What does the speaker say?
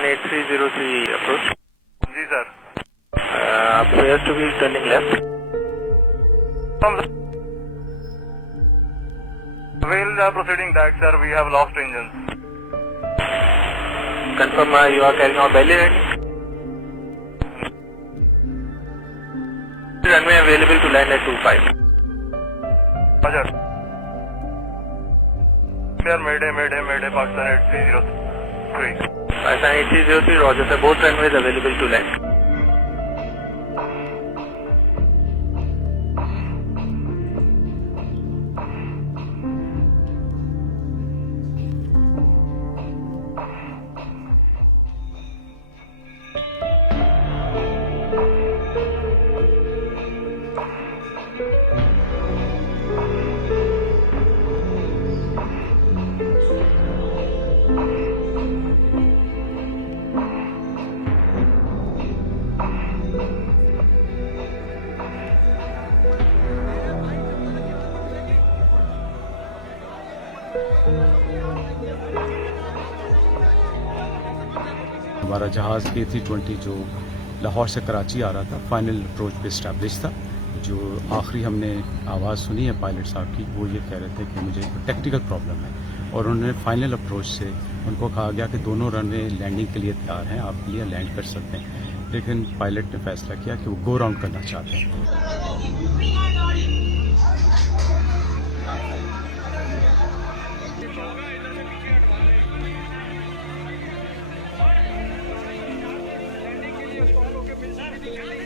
8303 approach. जी sir. Appears to be turning left. While proceeding back, sir, we have lost engines. Confirm you are carrying out belly landing. Runway available to land at 25. Roger. Sir, Mayday, Pakistan 8303. Pakistan 8303, Roger sir. Both runways available to land. हमारा जहाज़ A320 जो लाहौर से कराची आ रहा था final approach पे establish था. जो आखिरी हमने आवाज़ सुनी है पायलट साहब की, वो ये कह रहे थे कि मुझे टेक्निकल प्रॉब्लम है, और उन्होंने फाइनल अप्रोच से उनको कहा गया कि दोनों रनवे लैंडिंग के लिए तैयार हैं, आप लिए लैंड कर सकते हैं. लेकिन पायलट ने फैसला किया कि वो गो राउंड करना चाहते हैं. के लिए स्टॉल होकर मिल सकती है.